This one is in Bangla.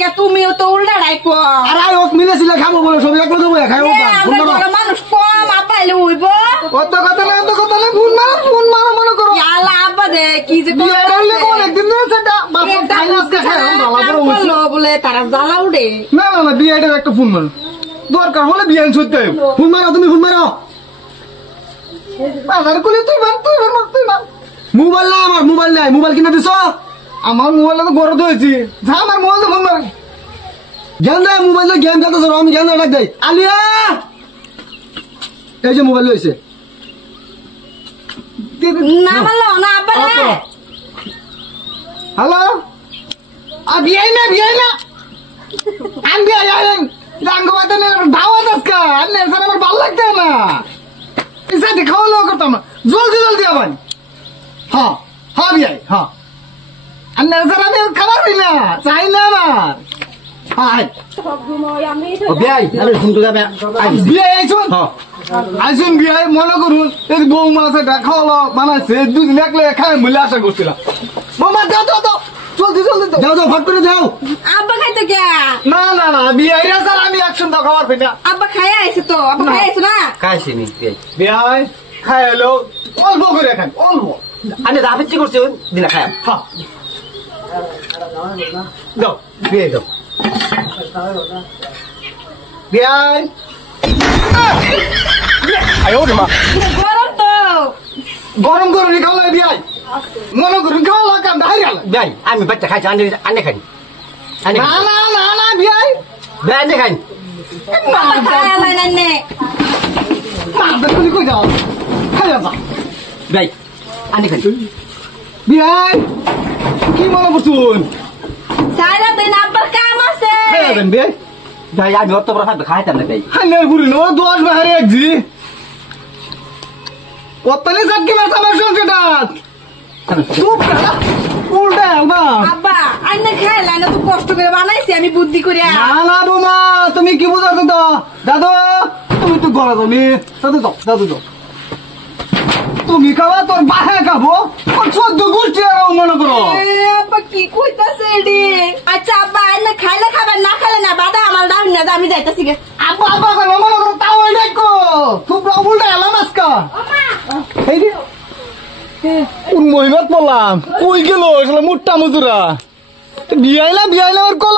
কে তুমিও তো উল্টা রাখো আরে ওক মিলেছিল খাবো বলে সব এক লগে বইয়া খাইও মানুষ কম আপাইলে হইব অত কথা না ফোন মারো মনে করো আল্লাহ আব্বা দে কি যে একদিন সেটা বাসা খাইলাস খাই ভালো করে বলে তারা জ্বালা উঠে না বিয়েটার একটা ফোন মারো দরকার হলে বিয়ে সত্যি ফোন মারো তুমি ফোন মারো বাজার করলে তুই মার মোবাইল না আমার মোবাইল নাই মোবাইল কিনে দিছ আমার মোবাইল তো গরদ হয়েছি যা আমার মোবাইল তো ফোন মার জ্ঞান দেয় মোবাইলে গেম খেলতে আমি জ্ঞান ডাক দেয় আলিয়া এই যে মোবাইল হয়েছে না বলো না আব্বা হ্যালো বিয়ে না আমি বিয়ে জাঙ্গবাদ দাওয়াত আজকে আমার ভালো লাগতে না ইসাতে খাওয়া দাওয়া করতাম না জলদি আবার হ্যাঁ বিয়ে হ্যাঁ আমি খাবার হই না চাই না আমার আইসুন বিয়ে মনে করুন এই বউ মাছ খাওয়ালো বানাইছে দুদিন একলে খাই বলে আশা করছিলাম বৌমা দাও জলদি যাও ফট করে যাও আব্বা খাইতে কে না বিয়ে স্যার আমি একশন দাও খাবার পেটা আব্বা খাই আইছে তো আব্বা খাই আইছে না খাইছি নি বিয়ে খাই এলো অল্প করে খাই অল্প আমি যা ইচ্ছে করছি দিনা খাই দাও বিয়ে দাও বিয়ে গরম তো গরম করুন খাওয়া বিয়ে মনে করুন খাওয়া কাম হাই গেল ভাই আমি বাচ্চা খাইছি আনে খাই না বিয়ে আনে খাই তুমি কই যাও খাই যাও ভাই আনে খাই বিয়ে কি মনে করছুন সারা দিন আব্বার কাম আছে বিয়ে ভাই আমি অত বড় খাইতে খাইতাম না ভাই হান্নার বুড়ি নো 10 বাহারে একজি কতলে সাকি মাছ আমার সংসারটা চুপ করা উল্টা আলবা আব্বা আন্না খাইলা না তো কষ্ট করে বানাইছি আমি বুদ্ধি করে না বোমা তুমি কি বুঝাছো তো দাদু তুমি তো গলা তুমি দাদু তুমি খাওয়া তোর বাহে খাবো চোদ্দ গোষ্ঠী আর মনে করো আব্বা কি কইতাছে এডি আচ্ছা আব্বা আন্না খাইলে খাবার না খাইলে না বাদা আমার দাও না আমি যাইতাছি গে আব্বা করে মনে করো তাও এটাই কো খুব উল্টা এলাম আজকা এই রে কোন মহিমাত বললাম কই গেল আসলে মুট্টা মজুরা বিয়াইলা ওর কল